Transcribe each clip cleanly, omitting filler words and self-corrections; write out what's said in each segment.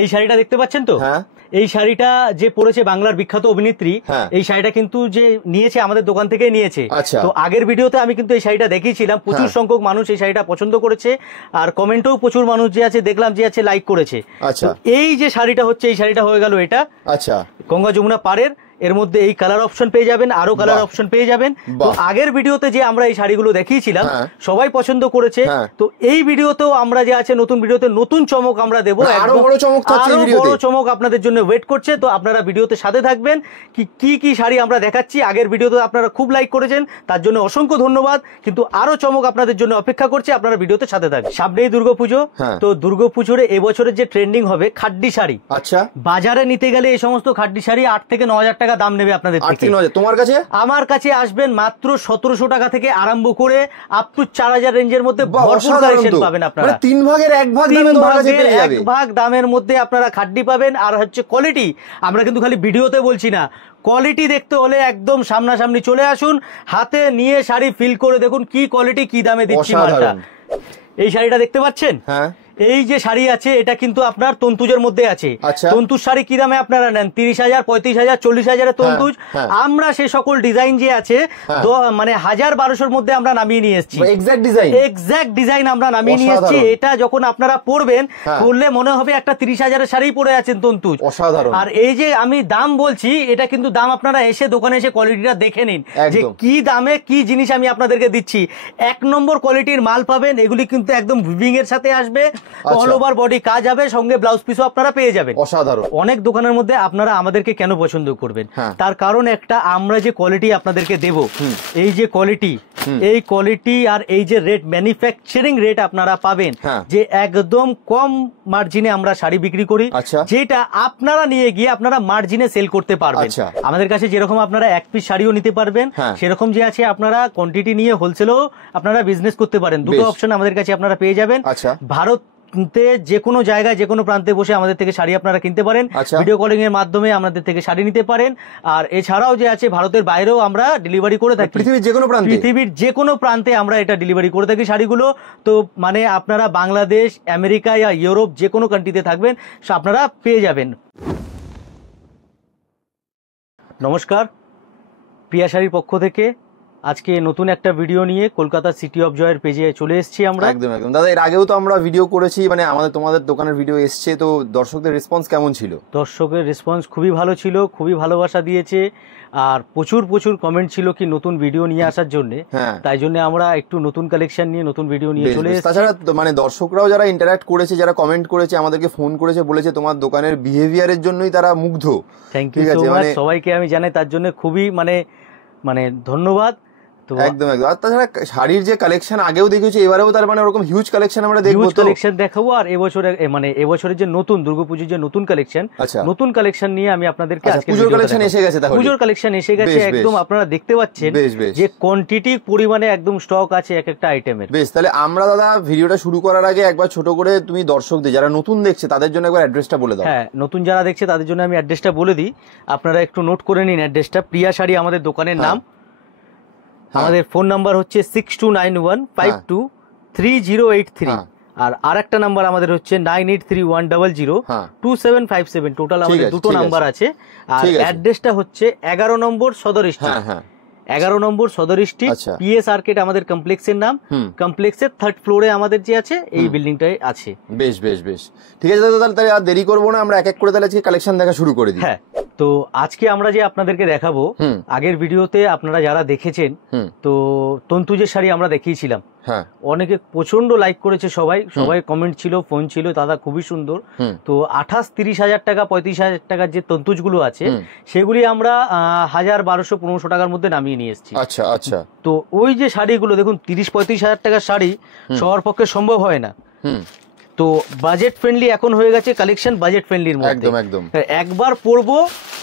এই শাড়িটা দেখতে পাচ্ছেন তো? এই শাড়িটা যে পরেছে বাংলার বিখ্যাত অভিনেত্রী, এই শাড়িটা কিন্তু যে নিয়েছে আমাদের দোকান থেকে নিয়েছে। তো আগের ভিডিওতে আমি কিন্তু এই শাড়িটা দেখিয়েছিলাম, প্রচুর সংখ্যক মানুষ এই শাড়িটা পছন্দ করেছে, আর কমেন্টেও প্রচুর মানুষ যে আছে দেখলাম যে আছে লাইক করেছে। এই যে শাড়িটা হচ্ছে, এই শাড়িটা হয়ে গেল এটা গঙ্গা যমুনা পাড়ের। এর মধ্যে এই কালার অপশন পেয়ে যাবেন, আরো কালার অপশন পেয়ে যাবেন। তো আগের ভিডিওতে যে আমরা এই শাড়িগুলো দেখিয়েছিলাম সবাই পছন্দ করেছে, তো এই ভিডিওতেও আমরা যে আছে নতুন ভিডিওতে নতুন চমক আমরা দেবো, আরো বড় চমক আপনাদের জন্য ওয়েট করছে। তো আপনারা ভিডিওতে সাথে থাকবেন, কি কি শাড়ি আমরা দেখাচ্ছি। আগের ভিডিওতে আপনারা খুব লাইক করেছেন, তার জন্য অসংখ্য ধন্যবাদ। কিন্তু আরো চমক আপনাদের জন্য অপেক্ষা করছে, আপনারা ভিডিওতে সাথে থাকবেন। সামনেই দুর্গাপুজো, তো দুর্গাপুজোর এবছরের যে ট্রেন্ডিং হবে খাড্ডি শাড়ি। বাজারে নিতে গেলে এই সমস্ত খাড্ডি শাড়ি 8 থেকে 9 হাজার টাকা দাম নেবে আপনাদের থেকে। তোমার কাছে আমার কাছে আসবেন মাত্র 1700 টাকা থেকে আরম্ভ করে আপ টু 4000 রেঞ্জের মধ্যে ভরপুর কালেকশন পাবেন আপনারা। 3 ভাগের 1 ভাগ দামের মধ্যে আপনারা খাড্ডি পাবেন। আর হচ্ছে কোয়ালিটি, আমরা কিন্তু খালি ভিডিওতে বলছি না, কোয়ালিটি দেখতে হলে একদম সামনাসামনি চলে আসুন, হাতে নিয়ে শাড়ি ফিল করে দেখুন কি কোয়ালিটি, কি দামে দিচ্ছি মালটা। এই শাড়িটা দেখতে পাচ্ছেন? এই যে শাড়ি আছে এটা কিন্তু আপনার তন্তুজের মধ্যে আছে। তন্তুজ শাড়ি কি দামে আপনারা নেন? 30,000, 35,000, 40,000 তন্তুজ। আমরা সেই সকল ডিজাইন যে আছে মানে 1000-1200 মধ্যে আমরা নামিয়ে নিয়ে এসেছি। এক্সাক্ট ডিজাইন আমরা নামিয়ে নিয়ে এসেছি। এটা যখন আপনারা পরবেন, পরলে মনে হবে একটা 30,000-এর শাড়ি পরে আছেন তন্তুজ। আর এই যে আমি দাম বলছি, এটা কিন্তু দাম আপনারা এসে দোকানে এসে কোয়ালিটিটা দেখে নিন যে কি দামে কি জিনিস আমি আপনাদেরকে দিচ্ছি। 1 নম্বর কোয়ালিটির মাল পাবেন। এগুলি কিন্তু একদম উইভিং এর সাথে আসবে, অল ওভার বডি কাজ হবে, সঙ্গে ব্লাউজ পিসও আপনারা পেয়ে যাবেন। অসাধারণ। অনেক দোকানের মধ্যে আপনারা আমাদেরকে কেন পছন্দ করবেন? তার কারণ একটা, আমরা যে কোয়ালিটি আপনাদেরকে দেব, এই যে কোয়ালিটি, এই কোয়ালিটি আর এই যে রেট, ম্যানুফ্যাকচারিং রেট আপনারা পাবেন, যে একদম কম মার্জিনে আমরা শাড়ি বিক্রি করি, যেটা আপনারা নিয়ে গিয়ে আপনারা মার্জিনে সেল করতে পারবেন। আমাদের কাছে যেরকম আপনারা 1 পিস শাড়িও নিতে পারবেন, সেরকম যে আছে আপনারা কোয়ান্টিটি নিয়ে হোলসেলও আপনারা বিজনেস করতে পারেন। দুটো অপশন আমাদের কাছে আপনারা পেয়ে যাবেন। ভারত যে কোনো জায়গায় যে কোনো প্রান্তে বসে আমাদের থেকে শাড়ি আপনারা কিনতে পারেন, ভিডিও কলিং এর মাধ্যমে আমাদের থেকে শাড়ি নিতে পারেন। আর এছাড়াও যে আছে ভারতের বাইরেও আমরা ডেলিভারি করে থাকি, পৃথিবীর যে কোনো প্রান্তে আমরা এটা ডেলিভারি করে থাকি শাড়িগুলো। তো মানে আপনারা বাংলাদেশ, আমেরিকা বা ইউরোপ যে কোনো কান্ট্রিতে থাকবেন আপনারা পেয়ে যাবেন। নমস্কার, প্রিয়া শাড়ির পক্ষ থেকে আজকে নতুন একটা ভিডিও নিয়ে কলকাতা সিটি অফ জয়ের পেজে চলে এসেছি আমরা। একদম দাদা, এর আগেও তো আমরা ভিডিও করেছি, মানে তোমাদের দোকানের ভিডিও এসছে, তো দর্শকদের রেসপন্স কেমন ছিল? দর্শকের রেসপন্স খুবই ভালো ছিল, খুবই ভালোবাসা দিয়েছে, আর প্রচুর কমেন্ট ছিল কি নতুন ভিডিও নিয়ে আসার জন্য। তাই জন্য আমরা একটু নতুন কালেকশন নিয়ে নতুন ভিডিও নিয়ে চলে এসেছি। তাছাড়া মানে দর্শকরাও যারা ইন্টারঅ্যাক্ট করেছে, যারা কমেন্ট করেছে, আমাদেরকে ফোন করেছে, বলেছে তোমার দোকানের বিহেভিয়ারের জন্যই তারা মুগ্ধ। থ্যাংক ইউ সো মাচ, সবাইকে আমি জানাই, তার জন্য খুবই মানে ধন্যবাদ। একদম একদম। আর তাছাড়া শাড়ির যে কালেকশন আগেও দেখেছি, এবারেও তার মানে ওরকম হিউজ কালেকশন আমরা দেখবো, হিউজ কালেকশন দেখাবো। আর এবছরে মানে এবছরের যে নতুন দুর্গাপুজোর যে নতুন কালেকশন নিয়ে আমি আপনাদেরকে আজকে পুজোর কালেকশন এসে গেছে, পুজোর কালেকশন এসে গেছে একদম। আপনারা দেখতে পাচ্ছেন যে কোয়ান্টিটি পরিমাণে একদম স্টক আছে এক একটা আইটেমের। বেশ, তাহলে আমরা দাদা ভিডিওটা শুরু করার আগে একবার ছোট করে তুমি দর্শকদের যারা নতুন দেখছে তাদের জন্য একবার অ্যাড্রেসটা বলে দাও। হ্যাঁ, নতুন যারা দেখছে তাদের জন্য আমি অ্যাড্রেসটা বলে দিই, আপনারা একটু নোট করে নিন অ্যাড্রেসটা। প্রিয়া শাড়ি আমাদের দোকানের নাম। আমাদের ফোন নাম্বার হচ্ছে 6291523083, আর একটা নাম্বার আমাদের হচ্ছে 9831002757। টোটাল আমাদের দুটো নাম্বার আছে। আর অ্যাড্রেসটা হচ্ছে 11 নম্বর সদর স্ট্রিট, 11 নম্বর সদর স্ট্রিট, পিএস আর্কেড আমাদের কমপ্লেক্সের নাম। কমপ্লেক্সের 3rd ফ্লোরে আমাদের যে আছে এই বিল্ডিংটাই আছে। বেশ বেশ বেশ, ঠিক আছে দাদা, তাহলে আর দেরি করবো না, আমরা এক এক করে তাহলে আজকে কালেকশন দেখা শুরু করে দিই। হ্যাঁ, তো আজকে আমরা যে আপনাদেরকে দেখাবো, আগের ভিডিওতে আপনারা যারা দেখেছেন, তো তন্তুজের শাড়ি আমরা দেখিয়েছিলাম, অনেকে প্রচন্ড লাইক করেছে, সবাই কমেন্ট ছিল, ফোন ছিল, দাদা খুবই সুন্দর। তো 28-30 হাজার টাকা 35 হাজার টাকার যে তন্তুজ গুলো আছে সেগুলি আমরা 1000, 1200, 1500 টাকার মধ্যে নামিয়ে নিয়ে এসেছি। আচ্ছা আচ্ছা। তো ওই যে শাড়িগুলো দেখুন 30-35 হাজার টাকার শাড়ি সবার পক্ষে সম্ভব হয় না। তো বাজেট ফ্রেন্ডলি এখন হয়ে গেছে কালেকশন, বাজেট ফ্রেন্ডলির মধ্যে। একদম একদম। একবার পরবো,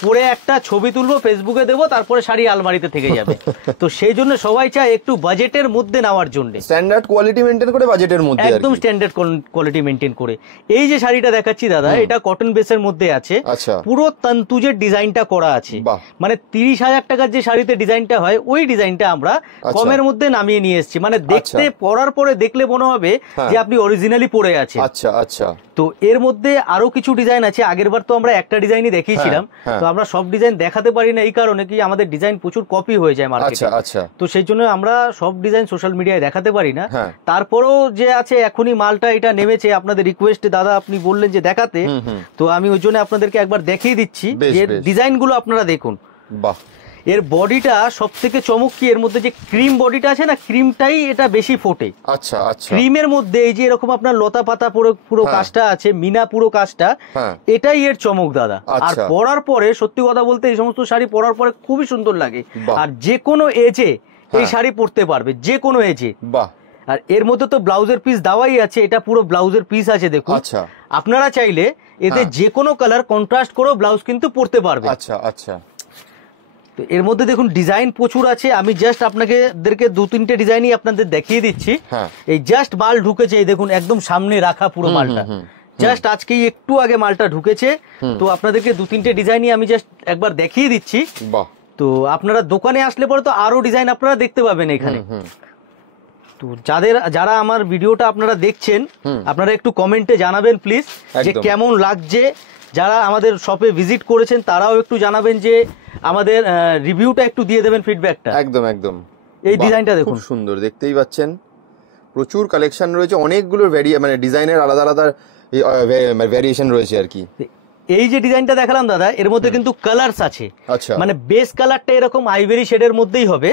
পরে একটা ছবি তুলবো, ফেসবুকে দেবো, তারপরে শাড়ি আলমারিতে থেকে যাবে। তো সেই জন্য সবাই চায় একটু বাজেটের মধ্যে নেওয়ার জন্য, স্ট্যান্ডার্ড কোয়ালিটি মেইনটেইন করে, বাজেটের মধ্যে একদম স্ট্যান্ডার্ড কোয়ালিটি মেইনটেইন করে। এই যে শাড়িটা দেখাচ্ছি দাদা, এটা কটন বেসের মধ্যে আছে, পুরো তন্তুজের ডিজাইনটা করা আছে। মানে 30 হাজার টাকার যে শাড়িতে ডিজাইনটা হয়, ওই ডিজাইনটা আমরা কমের মধ্যে নামিয়ে নিয়ে এসেছি। মানে দেখতে, পরার পরে দেখলে মনে হবে যে আপনি অরিজিনালি পরে আছেন। আচ্ছা আচ্ছা। তো এর মধ্যে আরো কিছু ডিজাইন আছে, আগের বার তো আমরা একটা ডিজাইনই দেখিয়েছিলাম, তো আমরা সব ডিজাইন দেখাতে পারি না এই কারণে কি আমাদের ডিজাইন প্রচুর কপি হয়ে যায় মার্কেটে। আচ্ছা। তো সেই জন্য আমরা সব ডিজাইন সোশ্যাল মিডিয়ায় দেখাতে পারি না। তারপরেও যে আছে এখনই মালটা এটা নেমেছে, আপনাদের রিকোয়েস্টে দাদা আপনি বললেন যে দেখাতে, তো আমি ওই জন্য আপনাদেরকে একবার দেখিয়ে দিচ্ছি যে ডিজাইন গুলো আপনারা দেখুন। বাহ, এর বডিটা সব থেকে চমক কি, এর মধ্যে যে ক্রিম বডিটা আছে না, ক্রিমটাই এটা বেশি ফোটে। আচ্ছা আচ্ছা। ক্রিমের মধ্যে এই যে এরকম আপনার লতা পাতা পুরো কাজটা আছে, মিনা পুরো কাজটা, এটাই এর চমক দাদা। আর পরার পরে সত্যি কথা বলতে এই সমস্ত শাড়ি পরার পরে খুবই সুন্দর লাগে, আর যে কোনো এজে এই শাড়ি পরতে পারবে, যে কোনো এজে। বাহ। আর এর মধ্যে তো ব্লাউজের পিস দেওয়াই আছে, এটা পুরো ব্লাউজের পিস আছে দেখুন। আপনারা চাইলে এতে যে কোনো কালার কন্ট্রাস্ট করেও ব্লাউজ কিন্তু পরতে পারবে। আচ্ছা আচ্ছা। তো এর মধ্যে দেখুন ডিজাইন প্রচুর আছে, আমি জাস্ট আপনাদেরকে 2-3টে ডিজাইনই আপনাদের দেখিয়ে দিচ্ছি। এই জাস্ট মাল ঢুকেছে, এই দেখুন একদম সামনে রাখা পুরো মালটা, জাস্ট আজকেই একটু আগে মালটা ঢুকেছে। তো আপনাদেরকে 2-3টে ডিজাইনই আমি জাস্ট একবার দেখিয়ে দিচ্ছি। তো আপনারা দোকানে আসলে পরে তো আরো ডিজাইন আপনারা দেখতে পাবেন এখানে। তো যারা আমার ভিডিওটা আপনারা দেখছেন, আপনারা একটু কমেন্টে জানাবেন প্লিজ যে কেমন লাগছে। যারা আমাদের শপে ভিজিট করেছেন তারাও একটু জানাবেন, যে আমাদের রিভিউটা একটু দিয়ে দেবেন, ফিডব্যাকটা। একদম একদম। এই ডিজাইনটা দেখুন, খুব সুন্দর, দেখতেই পাচ্ছেন প্রচুর কালেকশন রয়েছে, অনেকগুলো মানে ডিজাইনের আলাদা আলাদা ভ্যারিয়েশন রয়েছে আর কি। এই যে ডিজাইনটা দেখালাম দাদা, এর মধ্যে কিন্তু কালারস আছে। আচ্ছা। মানে বেস কালারটা এরকম আইভরি শেডের মধ্যেই হবে,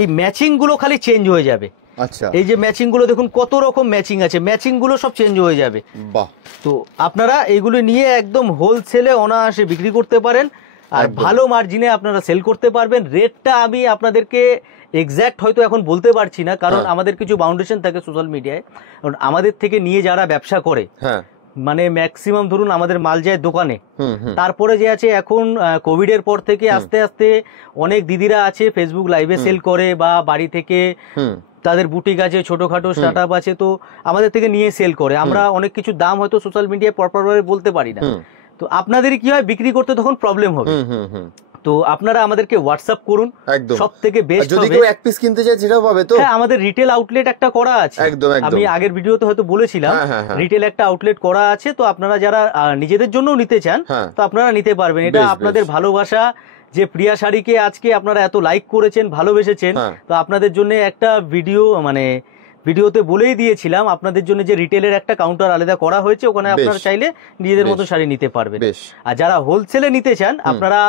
এই ম্যাচিং গুলো খালি চেঞ্জ হয়ে যাবে। আচ্ছা। এই যে ম্যাচিং গুলো দেখুন কত রকম ম্যাচিং আছে, ম্যাচিং গুলো সব চেঞ্জ হয়ে যাবে। বাহ। তো আপনারা এইগুলো নিয়ে একদম হোলসেলে অনায়াসে বিক্রি করতে পারেন, আর ভালো মার্জিনে আপনারা সেল করতে পারবেন। রেটটা আমি আপনাদেরকে এক্স্যাক্ট হয়তো এখন বলতে পারছি না, কারণ আমাদের কিছু বাউন্ডেশন থাকে সোশ্যাল মিডিয়ায়। কারণ আমাদের থেকে নিয়ে যারা ব্যবসা করে, মানে ম্যাক্সিমাম ধরুন আমাদের মাল যায় দোকানে, তারপরে যে আছে এখন কোভিড এর পর থেকে আস্তে আস্তে অনেক দিদিরা আছে ফেসবুক লাইভে সেল করে, বা বাড়ি থেকে তাদের বুটিক আছে, ছোটখাটো স্টার্ট আপ আছে, তো আমাদের থেকে নিয়ে সেল করে। আমরা অনেক কিছু দাম হয়তো সোশ্যাল মিডিয়ায় প্রপারভাবে বলতে পারি না, তো আপনাদেরই কি হয় বিক্রি করতে তখন প্রবলেম হবে। তো আপনারা আমাদেরকে হোয়াটসঅ্যাপ করুন, সবথেকে বেস্ট হবে। যদি কেউ এক পিস কিনতে চায় সেটাও পাবে তো? হ্যাঁ, আমাদের রিটেল আউটলেট একটা করা আছে। একদম একদম। আমি আগের ভিডিওতে হয়তো বলেছিলাম রিটেল একটা আউটলেট করা আছে, তো আপনারা যারা নিজেদের জন্য নিতে চান তো আপনারা নিতে পারবেন। এটা আপনাদের ভালোবাসা, যে প্রিয়া শাড়িকে আজকে আপনারা এত লাইক করেছেন, ভালোবেসেছেন, তো আপনাদের জন্য একটা ভিডিওতে বলেই দিয়েছিলাম আপনাদের জন্য যে রিটেলের একটা কাউন্টার আলাদা করা হয়েছে, ওখানে আপনারা চাইলে নিজেদের মতো শাড়ি নিতে পারবেন। আর যারা হোলসেলে নিতে চান আপনারা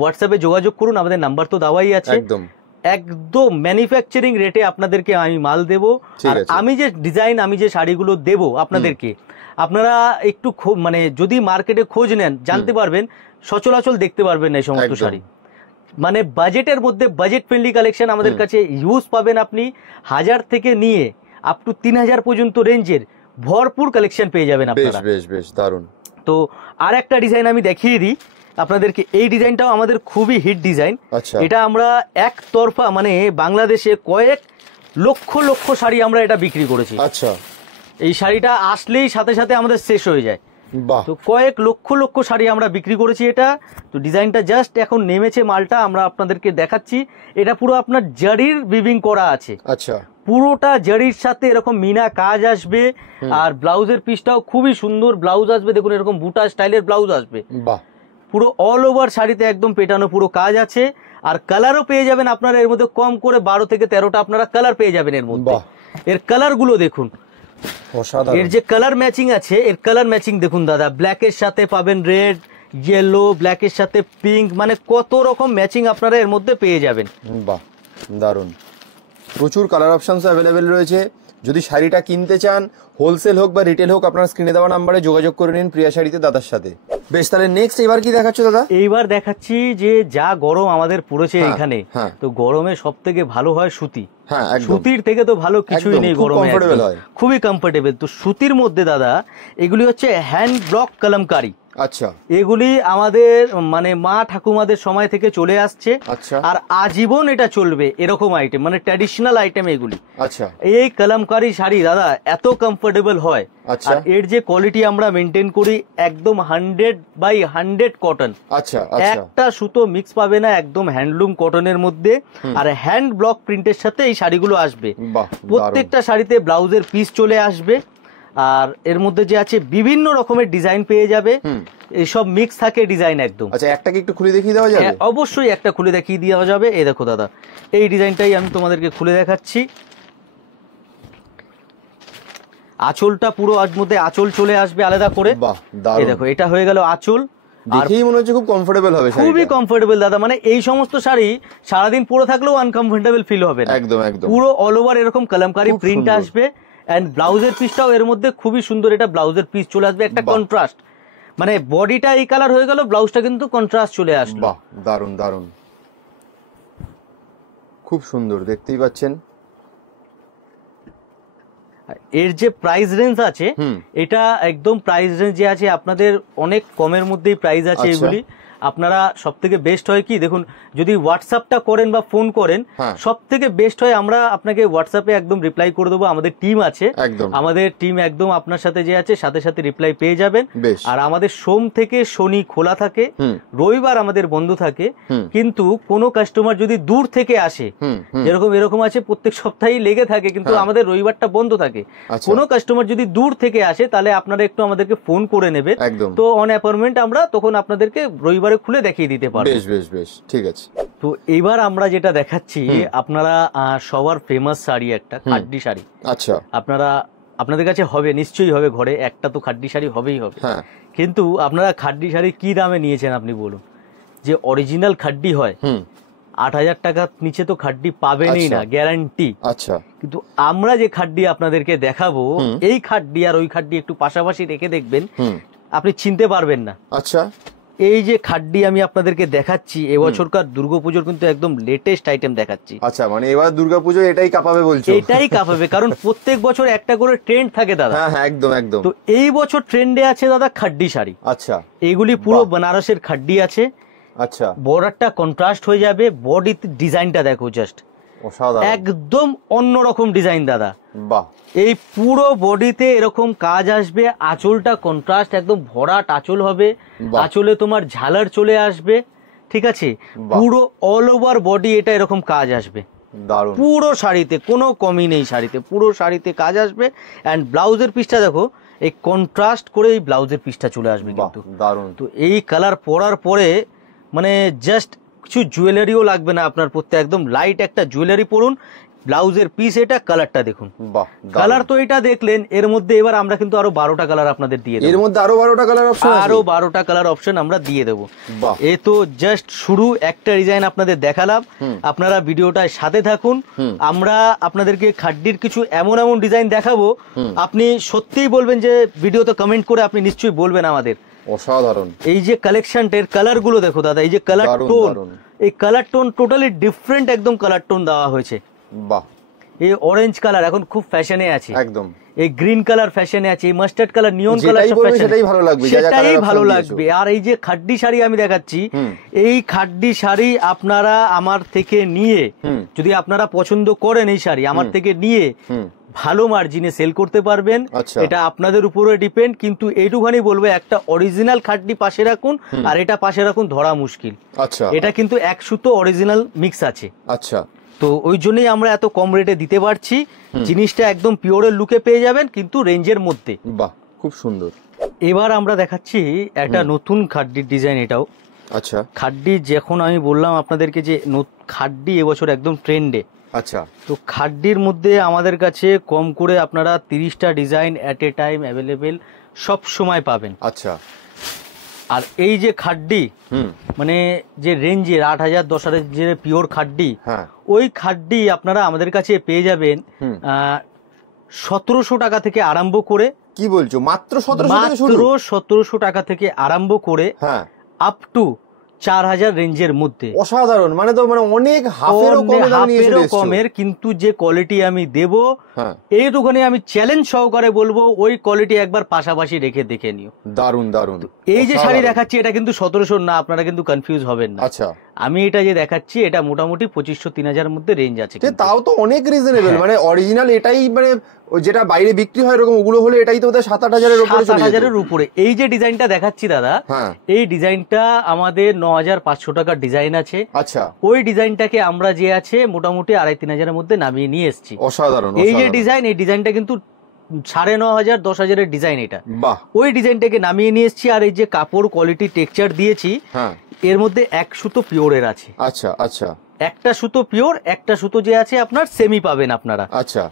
হোয়াটসঅ্যাপে যোগাযোগ করুন, আমাদের নাম্বার তো দেওয়াই আছে। একদম ম্যানুফ্যাকচারিং রেটে আপনাদেরকে আমি মাল দেবো। আর আমি যে ডিজাইন, আমি যে শাড়িগুলো দেবো আপনাদেরকে, আপনারা একটু মানে যদি মার্কেটে খোঁজ নেন জানতে পারবেন, সচরাচর দেখতে পারবেন না এই সমস্ত শাড়ি। মানে বাজেটের মধ্যে বাজেট ফ্রেন্ডলি কালেকশন আমাদের কাছে ইউজ পাবেন আপনি। 1000 থেকে নিয়ে আপ টু 3000 পর্যন্ত রেঞ্জের ভরপুর কালেকশন পেয়ে যাবেন আপনারা। বেশ দারুণ। তো আর একটা ডিজাইন আমি দেখিয়ে দিই আপনাদেরকে। এই ডিজাইনটাও আমাদের খুবই হিট ডিজাইন। এটা আমরা একতরফা মানে বাংলাদেশে কয়েক লক্ষ লক্ষ শাড়ি আমরা এটা বিক্রি করেছি। আচ্ছা। এই শাড়িটা আসলেই সাথে সাথে আমাদের শেষ হয়ে যায়। তো কয়েক লক্ষ লক্ষ শাড়ি আমরা বিক্রি করেছি এটা। তো ডিজাইনটা জাস্ট এখন নেমেছে মালটা, আমরা আপনাদেরকে দেখাচ্ছি। এটা পুরো আপনার জারির উইভিং করা আছে। আচ্ছা। পুরোটা জারির সাথে এরকম মিনা কাজ আসবে, আর ব্লাউজের পিসটাও খুবই সুন্দর ব্লাউজ আসবে। দেখুন এরকম বুটা স্টাইলের ব্লাউজ আসবে। বাহ। পুরো অল ওভার শাড়িতে একদম পেটানো পুরো কাজ আছে। আর কালারও পেয়ে যাবেন আপনারা এর মধ্যে কম করে 12 থেকে 13টা আপনারা কালার পেয়ে যাবেন এর মধ্যে। এর কালার গুলো দেখুন, এর যে কালার ম্যাচিং আছে, এর কালার ম্যাচিং দেখুন দাদা। ব্ল্যাকের সাথে পাবেন রেড, ইয়েলো, ব্ল্যাকের সাথে পিঙ্ক, মানে কত রকম ম্যাচিং আপনারা এর মধ্যে পেয়ে যাবেন। বাহ, দারুন। প্রচুর কালার অপশনস অ্যাভেলেবেল রয়েছে। যদি শাড়িটা কিনতে চান, হোলসেল হোক বা রিটেল হোক, আপনার স্ক্রিনে দেওয়া নাম্বারে যোগাযোগ করে নিন প্রিয়া শাড়িতে দাদার সাথে। বেশ, তাহলে নেক্সট এবার কি দেখাচ্ছ দাদা? এইবার দেখাচ্ছি যে যা গরম আমাদের পড়েছে এখানে, তো গরমে সব থেকে ভালো হয় সুতি। সুতির থেকে তো ভালো কিছুই নেই গরমে, খুবই কমফোর্টেবল। তো সুতির মধ্যে দাদা এগুলি হচ্ছে হ্যান্ড ব্লক কলমকারি। আচ্ছা। এগুলি আমাদের মানে মা ঠাকুমাদের সময় থেকে চলে আসছে। আচ্ছা। আর আজীবন এটা চলবে এরকম আইটেম, মানে ট্র্যাডিশনাল আইটেম এগুলি। আচ্ছা। এই কলমকারি শাড়ি দাদা এত কমফোর্টেবল হয়। আর এর যে কোয়ালিটি আমরা মেনটেন করি একদম 100/100 কটন। আচ্ছা। একটা সুতো মিক্স পাবে না, একদম হ্যান্ডলুম কটনের মধ্যে। আর হ্যান্ড ব্লক প্রিন্টের সাথে এই শাড়িগুলো আসবে। প্রত্যেকটা শাড়িতে ব্লাউজের পিস চলে আসবে। আর এর মধ্যে যে আছে বিভিন্ন রকমের ডিজাইন পেয়ে যাবে, এইসব মিক্স থাকে ডিজাইন একদম। আচ্ছা, একটাকে একটু খুলে দেখিয়ে দেওয়া যাবে? অবশ্যই একটা খুলে দেখিয়ে দেওয়া যাবে। এই দেখো দাদা, এই ডিজাইনটাই আমি তোমাদেরকে খুলে দেখাচ্ছি। আঁচলটা পুরো আজ মধ্যে আঁচল চলে আসবে আলাদা করে। এই দেখো, এটা হয়ে গেল আঁচল। দেখেই মনে হচ্ছে খুব কমফোর্টেবল হবে, খুবই কমফোর্টেবল দাদা। মানে এই সমস্ত শাড়ি সারাদিন পরে থাকলেও আনকমফোর্টেবল ফিল হবে না। একদম একদম। পুরো অল ওভার এরকম কালামকারী প্রিন্ট আসবে। এন্ড ব্লাউজের পিসটাও এর মধ্যে খুবই সুন্দর, এটা ব্লাউজের পিস চলে আসবে একটা কন্ট্রাস্ট, মানে বডিটা এই কালার হয়ে গেল, ব্লাউজটা কিন্তু কন্ট্রাস্ট চলে আসলো। বাহ, দারুন দারুন, খুব সুন্দর, দেখতেই পাচ্ছেন। এর যে প্রাইস রেঞ্জ আছে, এটা একদম প্রাইস রেঞ্জ যে আছে আপনাদের অনেক কমের মধ্যেই প্রাইস আছে এগুলি। আপনারা সব থেকে বেস্ট হয় কি দেখুন, যদি হোয়াটসঅ্যাপটা করেন বা ফোন করেন, সব থেকে বেস্ট হয় আমরা আপনাকে হোয়াটসঅ্যাপে একদম রিপ্লাই করে দেবো। আমাদের টিম আছে, আমাদের টিম একদম আপনার সাথে যে আছে সাথে সাথে রিপ্লাই পেয়ে যাবেন। আর আমাদের সোম থেকে শনি খোলা থাকে, রবিবার আমাদের বন্ধ থাকে। কিন্তু কোনো কাস্টমার যদি দূর থেকে আসে, এরকম আছে প্রত্যেক সপ্তাহেই লেগে থাকে, কিন্তু আমাদের রবিবারটা বন্ধ থাকে। কোনো কাস্টমার যদি দূর থেকে আসে তাহলে আপনারা একটু আমাদেরকে ফোন করে নেবেন, তো অন অ্যাপয়েন্টমেন্ট আমরা তখন আপনাদেরকে রবিবারে খুলে দেখিয়ে দিতে পারবো। বেশ বেশ বেশ, ঠিক আছে। তো এবার আমরা যেটা দেখাচ্ছি, আপনারা সবার ফেমাস শাড়ি, একটা খাড্ডি শাড়ি। আচ্ছা, আপনাদের কাছে হবে, নিশ্চয়ই হবে, ঘরে একটা তো খাড্ডি শাড়ি হবেই হবে। কিন্তু আপনারা খাড্ডি শাড়ি কি দামে নিয়েছেন আপনি বলুন? যে অরিজিনাল খাড্ডি হয় 8,000 টাকার নিচে তো খাড্ডি পাবেনই না, গ্যারান্টি। আচ্ছা, কিন্তু আমরা যে খাড্ডি আপনাদেরকে দেখাবো, এই খাড্ডি আর ওই খাড্ডি একটু পাশাপাশি রেখে দেখবেন, আপনি চিনতে পারবেন না। আচ্ছা, এই যে খাড্ডি আমি আপনাদেরকে দেখাচ্ছি, এবছরকার দুর্গাপুজোর কিন্তু একদম লেটেস্ট আইটেম দেখাচ্ছি। আচ্ছা, মানে এবার দুর্গাপুজো এটাই কাঁপাবে বলছো? এটাই কাঁপাবে, কারণ প্রত্যেক বছর একটা করে ট্রেন্ড থাকে দাদা। হ্যাঁ, একদম একদম। তো এই বছর ট্রেন্ডে আছে দাদা খাড্ডি শাড়ি। আচ্ছা, এইগুলি পুরো বেনারসের খাড্ডি আছে। আচ্ছা, বর্ডারটা কন্ট্রাস্ট হয়ে যাবে, বডি ডিজাইনটা দেখো জাস্ট একদম অন্যরকম ডিজাইন দাদা। বাহ, এই পুরো বডিতে এরকম কাজ আসবে, আঁচলটা কন্ট্রাস্ট একদম ভরাট আঁচল হবে, আঁচলে তোমার ঝালার চলে আসবে, ঠিক আছে? পুরো অল ওভার বডি এটা এরকম কাজ আসবে, পুরো শাড়িতে কোনো কমই নেই, শাড়িতে পুরো শাড়িতে কাজ আসবে। এন্ড ব্লাউজের পিসটা দেখো, এই কন্ট্রাস্ট করে এই ব্লাউজের পিসটা চলে আসবে কিন্তু দারুণ। তো এই কালার পরার পরে মানে জাস্ট কিছু জুয়েলারিও লাগবে না আপনার পরতে, একদম লাইট একটা জুয়েলারি পরুন, ব্লাউজের পিস এটা, কালারটা দেখুন। কালার তো এটা দেখলেন, এর মধ্যে এবার আমরা কিন্তু আরো 12টা কালার আপনাদের দিয়ে দেবো। এর মধ্যে আরো 12টা কালার অপশন, আরো 12টা কালার অপশন আমরা দিয়ে দেবো। এ তো জাস্ট শুরু, একটা ডিজাইন আপনাদের দেখালাম, আপনারা ভিডিওটার সাথে থাকুন। আমরা আপনাদেরকে খাড্ডির কিছু এমন এমন ডিজাইন দেখাবো, আপনি সত্যিই বলবেন যে ভিডিওতে কমেন্ট করে আপনি নিশ্চয়ই বলবেন আমাদের অসাধারণ। এই যে কালেকশনটার কালার গুলো দেখো দাদা, এই যে কালার টোন, এই কালার টোন টোটালি ডিফারেন্ট একদম কালার টোন দেওয়া হয়েছে। বাহ, এই অরেঞ্জ কালার এখন খুব ফ্যাশনে আছে, একদম। এই গ্রিন কালার ফ্যাশনে আছে, এই মাস্টার্ড কালার, নিয়ন কালার, সেটাই ভালো লাগবে। আর এই যে খাড্ডি শাড়ি আমি দেখাচ্ছি, এই খাড্ডি শাড়ি আপনারা আমার থেকে নিয়ে, যদি আপনারা পছন্দ করেন এই শাড়ি আমার থেকে নিয়ে ভালো মার্জিনে সেল করতে পারবেন। এটা আপনাদের উপরে ডিপেন্ড, কিন্তু এইটুখানি বলবো, একটা অরিজিনাল খাড্ডি পাশে রাখুন আর এটা পাশে রাখুন, ধরা মুশকিল। আচ্ছা, এটা কিন্তু 1 সুতো অরিজিনাল মিক্স আছে। আচ্ছা, তো ওই জন্যই আমরা এত কম রেটে দিতে পারছি, জিনিসটা একদম পিওরের লুকে পেয়ে যাবেন, কিন্তু রেঞ্জের মধ্যে। বাহ, খুব সুন্দর। এবার আমরা দেখাচ্ছি একটা নতুন খাড্ডির ডিজাইন, এটাও। আচ্ছা, খাড্ডি যখন আমি বললাম আপনাদেরকে যে খাড্ডি এবছর একদম ট্রেন্ডে। আচ্ছা, তো খাড্ডির মধ্যে আমাদের কাছে কম করে আপনারা 30টা design at a time available সব সময় পাবেন। আচ্ছা, আর এই যে খাড্ডি, মানে যে রেঞ্জের 8,000 10,000 যে পিওর খাড্ডি, ওই খাড্ডি আপনারা আমাদের কাছে পেয়ে যাবেন 1700 টাকা থেকে আরম্ভ করে। কি বলছো? মাত্র 1700 টাকা থেকে আরম্ভ করে আপ টু 4,000 রেঞ্জের মধ্যে। অসাধারণ, মানে তো মানে অনেক হাফেরও কমের, কিন্তু যে কোয়ালিটি আমি দেব, এইটুখানি আমি চ্যালেঞ্জ সহকারে বলবো, ওই কোয়ালিটি একবার পাশাপাশি রেখে দেখে নিও। দারুন দারুন। এই যে শাড়ি দেখাচ্ছি এটা কিন্তু 1700 না, আপনারা কিন্তু কনফিউজ হবেন না। আচ্ছা, আমি এটা যে দেখাচ্ছি এটা মোটামুটি 2500-3000 মধ্যে রেঞ্জ আছে, তাও তো অনেক রিজনেবল। মানে অরিজিনাল এটাই, মানে যেটা বাইরে বিক্রি হয় এরকম ওগুলো হলে এটাই তো 7-8 উপরে, 7,000 উপরে। এই যে ডিজাইনটা দেখাচ্ছি দাদা, এই ডিজাইনটা আমাদের 9,500 টাকার ডিজাইন আছে। আচ্ছা, ওই ডিজাইনটাকে আমরা যে আছে মোটামুটি 2,500-3,000 মধ্যে নামিয়ে নিয়ে এসেছি। অসাধারণ। এই যে ডিজাইন, এই ডিজাইনটা কিন্তু 9,500 10,000 ডিজাইন এটা, ওই ডিজাইনটাকে নামিয়ে নিয়ে এসেছি। আর এই যে কাপড় কোয়ালিটি টেক্সচার দিয়েছি, এর মধ্যে এক সুতো পিওরের আছে। আচ্ছা আচ্ছা, একটা সুতো পিওর, একটা সুতো যে আছে আপনার সেমি পাবেন আপনারা। আচ্ছা,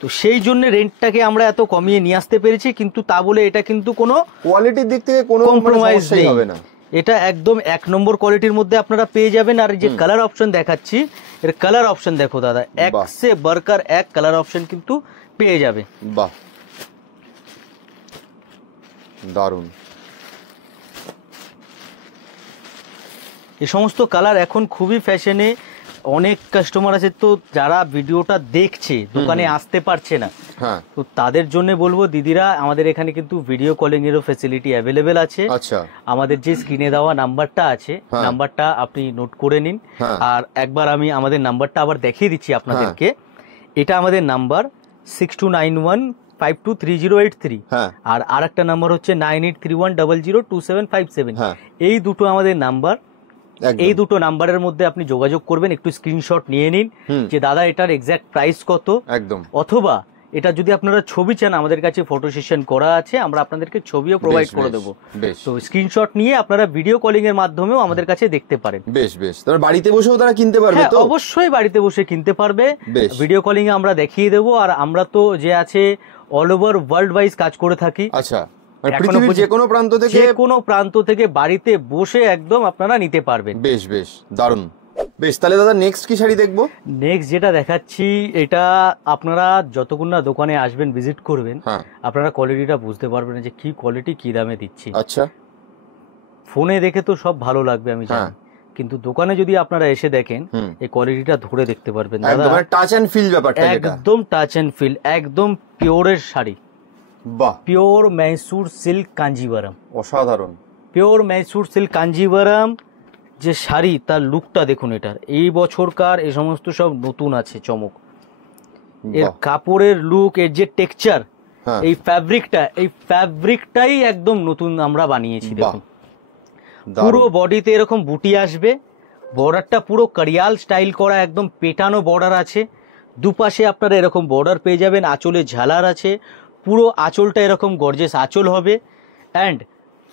তো সেই জন্য রেন্টটাকে আমরা এত কমিয়ে নিয়ে আসতে পেরেছি, কিন্তু তা বলে এটা কিন্তু কোনো কোয়ালিটির দিক থেকে কোনো কম্প্রোমাইজ নেই, হবে না। এটা একদম 1 নম্বর কোয়ালিটির মধ্যে আপনারা পেয়ে যাবেন। আর যে কালার অপশন দেখাচ্ছি, এর কালার অপশন দেখো দাদা, এক সে বারকার এক কালার অপশন কিন্তু পেয়ে যাবে। বাহ, দারুন। এই সমস্ত কালার এখন খুবই ফ্যাশনে। অনেক কাস্টমার আছে তো যারা ভিডিওটা দেখছে, দোকানে আসতে পারছে না, তো তাদের জন্য বলবো দিদিরা, আমাদের এখানে কিন্তু ভিডিও কলিং এরও ফ্যাসিলিটি অ্যাভেলেবেল আছে। আচ্ছা, আমাদের যে স্ক্রিনে দেওয়া নাম্বারটা আছে, নাম্বারটা আপনি নোট করে নিন। আর একবার আমি আমাদের নাম্বারটা আবার দেখিয়ে দিচ্ছি আপনাদেরকে। এটা আমাদের নাম্বার 6291523083, আর আরেকটা নাম্বার হচ্ছে 9831002757। এই দুটো আমাদের নাম্বার। এই দুটো নাম্বারের মধ্যে আপনি যোগাযোগ করবেন, একটু স্ক্রিনশট নিয়ে নিন যে দাদা এটার এক্সাক্ট প্রাইস কত, একদম। অথবা এটা যদি আপনারা ছবি চান, আমাদের কাছে ফটো সেশন করা আছে, আমরা আপনাদেরকে ছবিও প্রোভাইড করে দেবো। তো স্ক্রিনশট নিয়ে আপনারা ভিডিও কলিং এর মাধ্যমেও আমাদের কাছে দেখতে পারেন। বেশ বেশ, তাহলে বাড়িতে বসেও তারা কিনতে পারবে তো? অবশ্যই বাড়িতে বসে কিনতে পারবে, ভিডিও কলিং এ আমরা দেখিয়ে দেবো। আর আমরা তো যে আছে অল ওভার ওয়ার্ল্ড ওয়াইজ কাজ করে থাকি। আচ্ছা, পৃথিবীর যে কোনো প্রান্ত থেকে বাড়িতে বসে একদম আপনারা নিতে পারবেন। বেশ বেশ, দারুন। বেশ, তাহলে দাদা নেক্সট কি শাড়ি দেখবো? নেক্সট যেটা দেখাচ্ছি, এটা আপনারা যতক্ষণ না দোকানে আসবেন, ভিজিট করবেন, আপনারা কোয়ালিটিটা বুঝতে পারবেন যে কি কোয়ালিটি, কি দামে দিচ্ছি। আচ্ছা, ফোনে দেখে তো সব ভালো লাগবে আমি জানি, কিন্তু দোকানে যদি আপনারা এসে দেখেন, এই কোয়ালিটিটা ধরে দেখতে পারবেন। একদম টাচ এন্ড ফিল ব্যাপারটা, একদম টাচ এন্ড ফিল, একদম পিওরের শাড়ি। বাহ, পিওর मैसूर সিল্ক কাঞ্জিভারাম, অসাধারণ। পিওর मैसूर সিল্ক কাঞ্জিভারাম যে শাড়ি, তার লুকটা দেখুন এটার। এই বছরকার এই সমস্ত সব নতুন আছে চমক। এর কাপড়ের লুক, এর যে টেক্সচার, এই ফ্যাব্রিকটাই একদম নতুন আমরা বানিয়েছি। দেখুন পুরো বডিতে এরকম বুটি আসবে, বর্ডারটা পুরো কারিয়াল স্টাইল করা, একদম পেটানো বর্ডার আছে। দুপাশে আপনারা এরকম বর্ডার পেয়ে যাবেন, আঁচলে ঝালার আছে, পুরো আঁচলটা এরকম গর্জেস আঁচল হবে। অ্যান্ড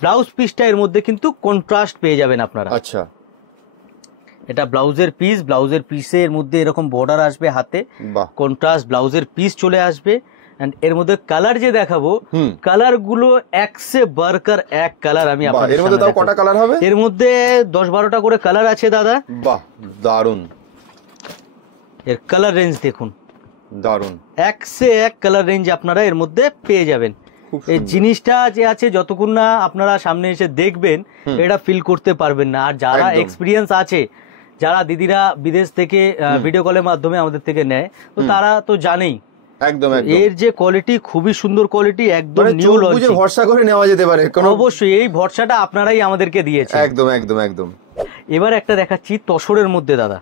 ব্লাউজ পিসটা এর মধ্যে কিন্তু কন্ট্রাস্ট পেয়ে যাবেন আপনারা। আচ্ছা, এটা ব্লাউজের পিস, ব্লাউজের পিসের মধ্যে এরকম বর্ডার আসবে, হাতে কন্ট্রাস্ট ব্লাউজের পিস চলে আসবে। এন্ড এর মধ্যে কালার যে দেখাবো, কালার গুলো এক সে বারকার এক কালার। আমি আপনাদের এর মধ্যে তাও কটা কালার হবে? এর মধ্যে 10-12টা করে কালার আছে দাদা। বাহ, দারুন। এর কালার রেঞ্জ দেখুন, দারুন, এক সে এক কালার রেঞ্জ আপনারা এর মধ্যে পেয়ে যাবেন। এই জিনিসটা যে আছে, যতক্ষণ না আপনারা সামনে এসে দেখবেন, এটা ফিল করতে পারবেন না। আর যারা এক্সপিরিয়েন্স আছে, যারা দিদিরা বিদেশ থেকে ভিডিও কলের মাধ্যমে আমাদের থেকে নেয়, তো তারা তো জানেই একদম এর যে কোয়ালিটি, খুবই সুন্দর কোয়ালিটি, একদম নিউ লঞ্চ, ভরসা করে নেওয়া যেতে পারে। অবশ্যই এই ভরসাটা আপনারাই আমাদেরকে দিয়েছে। একদম একদম একদম। এবার একটা দেখাচ্ছি তসরের মধ্যে দাদা।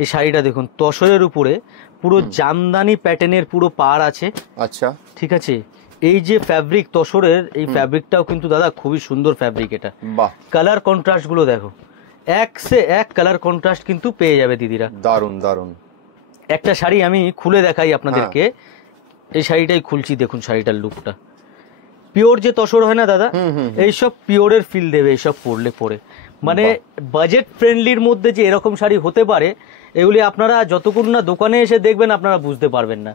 এই শাড়িটা দেখুন, তসরের উপরে পুরো জামদানি প্যাটার্নের পুরো পাড় আছে। আচ্ছা, ঠিক আছে। এই যে ফ্যাব্রিক তসরের, এই ফ্যাব্রিকটাও কিন্তু দাদা খুবই সুন্দর ফ্যাব্রিক এটা। বাহ, কালার কন্ট্রাস্ট গুলো দেখো, এক সে এক কালার কন্ট্রাস্ট কিন্তু পেয়ে যাবে দিদিরা। দারুন দারুন। একটা শাড়ি আমি খুলে দেখাই আপনাদেরকে। এই শাড়িটাই খুলছি, দেখুন শাড়িটার লুকটা। পিওর যে তসর হয় না দাদা, এইসব পিওরের ফিল দেবে এইসব পরলে পরে। মানে বাজেট ফ্রেন্ডলির মধ্যে যে এরকম শাড়ি হতে পারে, এগুলি আপনারা যতক্ষণ না দোকানে এসে দেখবেন আপনারা বুঝতে পারবেন না।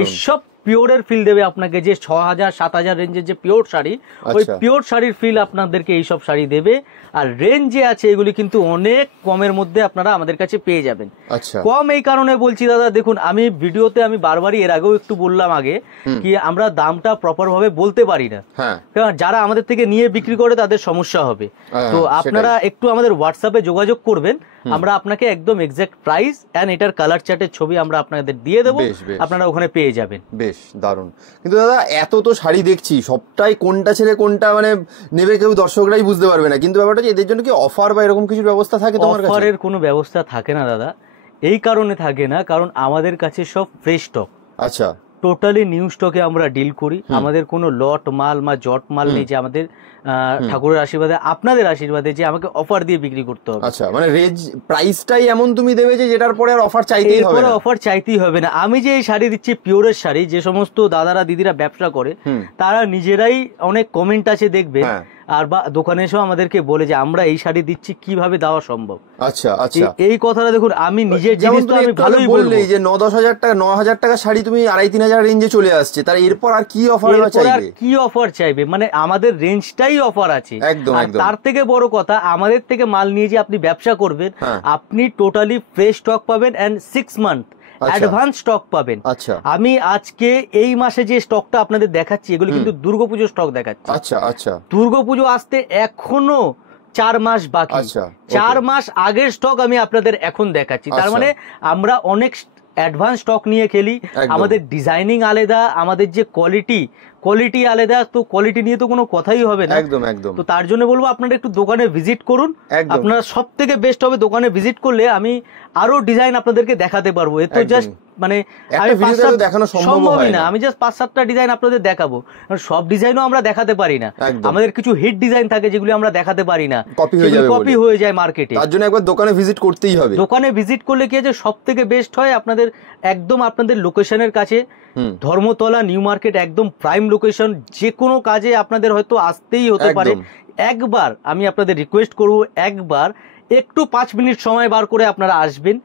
এইসব পিওরের ফিল দেবে আপনাকে, যে 6,000-7,000 রেঞ্জের যে পিওর শাড়ি, ওই পিওর শাড়ির ফিল আপনাদেরকে এইসব শাড়ি দেবে। আর রেঞ্জ যে আছে, এগুলি কিন্তু অনেক কমের মধ্যে আপনারা আমাদের কাছে পেয়ে যাবেন। কম এই কারণে বলছি দাদা, দেখুন আমি ভিডিওতে আমি বারবারই এর আগেও একটু বললাম আগে, কি আমরা দামটা প্রপার ভাবে বলতে পারি না, কারণ যারা আমাদের থেকে নিয়ে বিক্রি করে তাদের সমস্যা হবে। তো আপনারা একটু আমাদের হোয়াটসঅ্যাপে যোগাযোগ করবেন, আমরা আপনাকে একদম এক্সাক্ট প্রাইস এন্ড এটার কালার চার্টের ছবি আমরা আপনাদের দিয়ে দেবো, আপনারা ওখানে পেয়ে যাবেন। বেশ দারুন। কিন্তু দাদা এত তো শাড়ি দেখছি, সবটাই কোনটা ছেড়ে কোনটা মানে নেবে কেউ দর্শকরাই বুঝতে পারবে না। কিন্তু ব্যাপারটা এদের জন্য কি অফার বা এরকম কিছু ব্যবস্থা থাকে তোমার কাছে? অফারের কোনো ব্যবস্থা থাকে না দাদা, এই কারণে থাকে না কারণ আমাদের কাছে সব ফ্রেশ স্টক। আচ্ছা, টোটালি নিউ স্টকে আমরা ডিল করি। আমাদের কোনো লট মাল বা জট মাল নেই যে আমাদের ঠাকুরের আশীর্বাদে, আপনাদের আশীর্বাদে যে আমাকে অফার দিয়ে বিক্রি করতে হবে। আচ্ছা, মানে রেঞ্জ প্রাইসটাই এমন তুমি দেবে যে যেটার পরে আর অফার চাইতেই হবে না। অফার চাইতেই হবে না। আমি যে এই শাড়ি দিচ্ছি পিওরের শাড়ি, যে সমস্ত দাদারা দিদিরা ব্যবসা করে তারা নিজেরাই অনেক কমেন্ট আছে দেখবে, আর বা দোকানে এসেও আমাদেরকে বলে যে আমরা এই শাড়ি দিচ্ছি, কিভাবে দেওয়া সম্ভব। আচ্ছা আচ্ছা, এই কথাটা দেখুন, আমি নিজের জিনিস তো আমি ভালোই বলবো যে 9-10 টাকা 9,000 টাকা শাড়ি তুমি 2,500-3,000 রেঞ্জে চলে আসছে, তার এরপর আর কি অফার চাইবে? কি অফার চাইবে, মানে আমাদের রেঞ্জটাই অফার আছে। একদম একদম। তার থেকে বড় কথা, আমাদের থেকে মাল নিয়ে যে আপনি ব্যবসা করবেন, আপনি টোটালি ফ্রেশ স্টক পাবেন এন্ড 6 মান্থ অ্যাডভান্স স্টক পাবেন। আচ্ছা, আমি আজকে এই মাসে যে স্টকটা আপনাদের দেখাচ্ছি এগুলো কিন্তু দুর্গাপুজোর স্টক দেখাচ্ছি। আচ্ছা আচ্ছা, দুর্গাপুজো আসতে এখনো 4 মাস বাকি। 4 মাস আগের স্টক আমি আপনাদের এখন দেখাচ্ছি। তার মানে আমরা অনেক অ্যাডভান্স স্টক নিয়ে খেলি। আমাদের ডিজাইনিং আলাদা, আমাদের যে কোয়ালিটি আলাদা, তো কোয়ালিটি নিয়ে তো কোনো কথাই হবে না। একদম একদম। তো তার জন্য বলবো আপনারা একটু দোকানে ভিজিট করুন। আপনারা সব থেকে বেস্ট হবে দোকানে ভিজিট করলে আমি আরো ডিজাইন আপনাদেরকে দেখাতে পারবো। এ তো জাস্ট মানে দেখানো সম্ভবই না, আমি জাস্ট 5-7টা ডিজাইন আপনাদের দেখাবো। সব ডিজাইনও আমরা দেখাতে পারি না, আমাদের কিছু হিট ডিজাইন থাকে যেগুলো আমরা দেখাতে পারি না, কপি হয়ে যায় মার্কেটে। তার জন্য একবার দোকানে ভিজিট করতেই হবে। দোকানে ভিজিট করলে কি আছে, সব থেকে বেস্ট হয় আপনাদের একদম আপনাদের লোকেশনের কাছে, ধর্মতলা নিউ মার্কেট, একদম প্রাইম লোকেশন। যে কোনো কাজে আপনাদের হয়তো আসতেই হতে পারে। একবার আমি আপনাদের রিকোয়েস্ট করবো, একবার একটু 5 মিনিট সময় বার করে আপনারা আসবেন,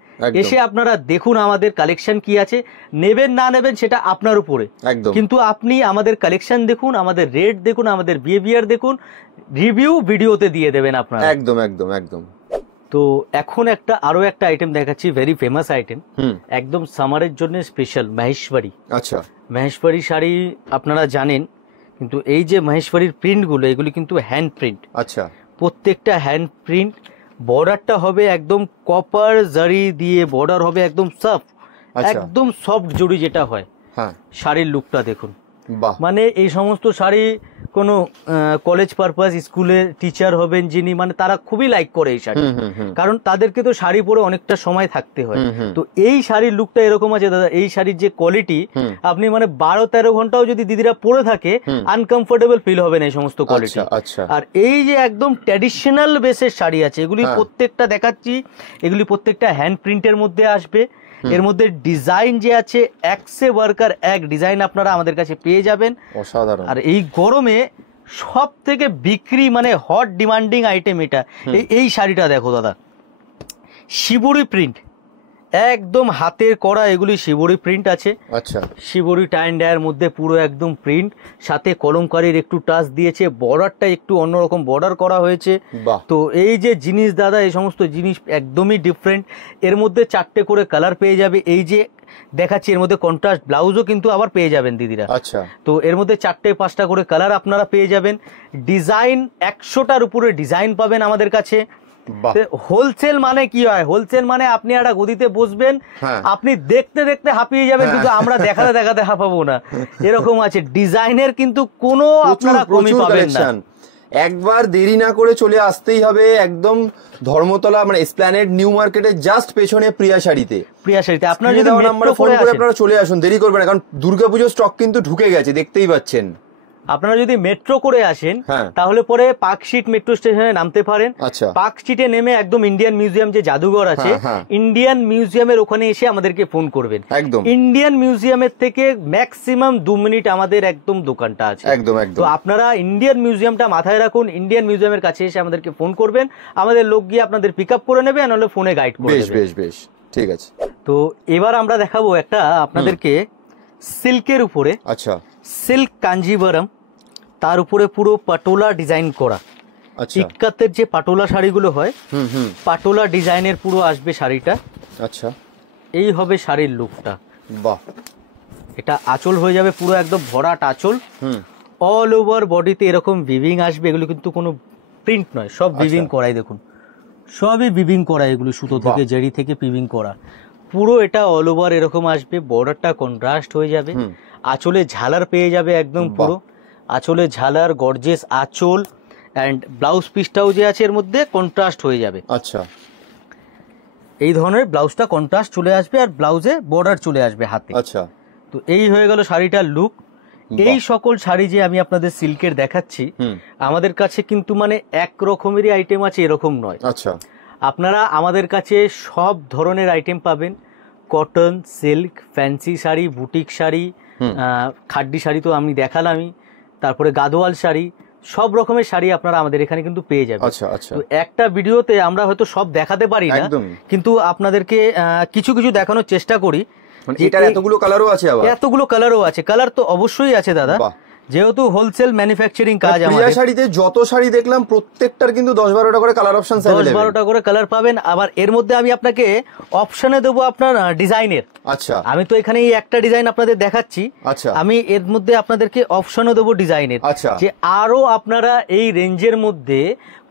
এসে আপনারা দেখুন আমাদের কালেকশন কি আছে। নেবেন না নেবেন সেটা আপনার উপরে, কিন্তু আপনি আমাদের কালেকশন দেখুন, আমাদের রেট দেখুন, আমাদের বিহেভিয়ার দেখুন, রিভিউ ভিডিওতে দিয়ে দেবেন আপনারা। একদম একদম একদম। তো এখন আরো একটা আইটেম দেখাচ্ছি, ভেরি ফেমাস আইটেম, একদম সামারের জন্য স্পেশাল মহেশ্বরী। আচ্ছা, মহেশ্বরী শাড়ি আপনারা জানেন, কিন্তু এই যে মহেশ্বরীর প্রিন্ট গুলো, এগুলি কিন্তু হ্যান্ড প্রিন্ট। আচ্ছা, প্রত্যেকটা হ্যান্ড প্রিন্ট। বর্ডারটা হবে একদম কপার জারি দিয়ে বর্ডার হবে, একদম সফট, একদম সফট জড়ি যেটা হয়। শাড়ির লুকটা দেখুন, মানে এই সমস্ত শাড়ি কোনো কলেজ পারপাস, স্কুলে টিচার হবেন যিনি, মানে তারা খুবই লাইক করে এই শাড়ি, কারণ তাদেরকে তো শাড়ি পরে অনেকটা সময় থাকতে হয়। তো এই শাড়ির লুকটা এরকম আছে দাদা, এই শাড়ির যে কোয়ালিটি, আপনি মানে 12-13 ঘন্টাও যদি দিদিরা পরে থাকে আনকমফোর্টেবল ফিল হবে না এই সমস্ত কোয়ালিটি। আর এই যে একদম ট্র্যাডিশনাল বেসের শাড়ি আছে, এগুলি প্রত্যেকটা দেখাচ্ছি, এগুলি প্রত্যেকটা হ্যান্ড প্রিন্টের মধ্যে আসবে। এর মধ্যে ডিজাইন যে আছে, এক সে ওয়ার্কার এক ডিজাইন আপনারা আমাদের কাছে পেয়ে যাবেন। অসাধারণ। আর এই গরমে সব থেকে বিক্রি মানে হট ডিমান্ডিং আইটেম এটা। এই শাড়িটা দেখো দাদা, শিবুরি প্রিন্ট, একদম হাতের করা, এগুলি শিবুরি প্রিন্ট আছে। আচ্ছা, শিবুরি টাইন ডায়ের মধ্যে পুরো একদম প্রিন্ট, সাথে কলমকারীর একটু টাচ দিয়েছে, বর্ডারটা একটু অন্যরকম বর্ডার করা হয়েছে। তো এই যে জিনিস দাদা, এই সমস্ত জিনিস একদমই ডিফারেন্ট। এর মধ্যে 4টে করে কালার পেয়ে যাবে। এই যে দেখাচ্ছি এর মধ্যে কন্ট্রাস্ট ব্লাউজও কিন্তু আবার পেয়ে যাবেন দিদিরা। আচ্ছা, তো এর মধ্যে 4-5টা করে কালার আপনারা পেয়ে যাবেন। ডিজাইন 100টার উপরে ডিজাইন পাবেন আমাদের কাছে। হোলসেল মানে কি হয়, হোলসেল মানে আপনি একটা গদিতে বসবেন, আপনি দেখতে দেখতে হাঁপিয়ে যাবেন, কিন্তু আমরা দেখাতে দেখাতে হাঁপাবো না, এরকম আছে। ডিজাইনের কিন্তু কোনো আপনারা কমই পাবেন না। একবার দেরি না করে চলে আসতেই হবে, একদম ধর্মতলা মানে এসপ্ল্যানেড নিউ মার্কেটের জাস্ট পেছনে প্রিয়া শাড়িতে। আপনারা যদি ফোন করে আপনারা চলে আসুন, দেরি করবেন না, কারণ দুর্গাপুজোর স্টক কিন্তু ঢুকে গেছে, দেখতেই পাচ্ছেন। আপনারা যদি মেট্রো করে আসেন তাহলে পরে পার্কস্ট্রিট মেট্রো স্টেশনে নামতে পারেন। পার্কস্ট্রিটে নেমে একদম ইন্ডিয়ান মিউজিয়াম যে জাদুঘর আছে, ইন্ডিয়ান মিউজিয়ামের ওখানে এসে আমাদেরকে ফোন করবেন। ইন্ডিয়ান মিউজিয়ামের থেকে ম্যাক্সিমাম 2 মিনিট আমাদের একদম দোকানটা আছে। তো আপনারা ইন্ডিয়ান মিউজিয়ামটা মাথায় রাখুন, ইন্ডিয়ান মিউজিয়ামের কাছে এসে আমাদেরকে ফোন করবেন, আমাদের লোক গিয়ে আপনাদের পিক আপ করে নেবে, নাহলে ফোনে গাইড করে দেবে। বেশ বেশ, ঠিক আছে। তো এবার আমরা দেখাবো একটা আপনাদেরকে সিল্কের উপরে। আচ্ছা, সিল্ক কাঞ্জিবরম, তার উপরে পুরো পাটোলা ডিজাইন করা। ইক্কাতের যে পাটোলা শাড়িগুলো হয়, পাটোলা ডিজাইনের পুরো আসবে শাড়িটা। আচ্ছা, এই হবে শাড়ির লুকটা। বাহ, এটা আঁচল হয়ে যাবে পুরো একদম ভরাট আঁচল। অল ওভার বডিতে এরকম ভিভিং আসবে। এগুলো কিন্তু কোনো প্রিন্ট নয়, সব ভিভিং করাই, দেখুন সবই ভিভিং করা, এগুলো সুতো থেকে জেরি থেকে ভিভিং করা। পুরো এটা অল ওভার এরকম আসবে, বর্ডারটা কন্ট্রাস্ট হয়ে যাবে, আঁচলে ঝালার পেয়ে যাবে একদম পুরো, আঁচলে ঝালার গর্জেস আঁচল, এন্ড ব্লাউজ পিসটাও যে আছে এর মধ্যে কন্ট্রাস্ট হয়ে যাবে। আচ্ছা, এই ধরনের ব্লাউজটা কন্ট্রাস্ট চলে আসবে, আর ব্লাউজে বর্ডার চলে আসবে হাতে। আচ্ছা, তো এই হয়ে গেল শাড়িটার লুক। এই সকল শাড়ি যে আমি আপনাদের সিল্কের দেখাচ্ছি, আমাদের কাছে কিন্তু মানে এক রকমেরই আইটেম আছে এরকম নয়। আচ্ছা, আপনারা আমাদের কাছে সব ধরনের আইটেম পাবেন, cotton, silk, fancy sari, boutique sari, khaddi sari তো আমি দেখালামই, তারপরে গাদোয়াল শাড়ি, সব রকমের শাড়ি আপনারা আমাদের এখানে কিন্তু পেয়ে যাবেন। আচ্ছা আচ্ছা, তো একটা ভিডিওতে আমরা হয়তো সব দেখাতে পারি না, কিন্তু আপনাদেরকে কিছু কিছু দেখানোর চেষ্টা করি। এটার এতগুলো কালারও আছে, আবার এতগুলো কালারও আছে। কালার তো অবশ্যই আছে দাদা, যেহেতু হোলসেল ম্যানুফ্যাকচারিং কাজ আমাদের। প্রিয়া শাড়িতে যত শাড়ি দেখলাম প্রত্যেকটার কিন্তু 10-12টা করে কালার অপশন, 10-12টা করে কালার পাবেন। আবার এর মধ্যে আমি আপনাকে অপশনে দেবো আপনার ডিজাইনের। আচ্ছা, আমি তো এখানে এই একটা ডিজাইন আপনাদের দেখাচ্ছি, আচ্ছা, আমি এর মধ্যে আপনাদেরকে অপশনও দেবো ডিজাইনের। আচ্ছা, যে আরো আপনারা এই রেঞ্জের মধ্যে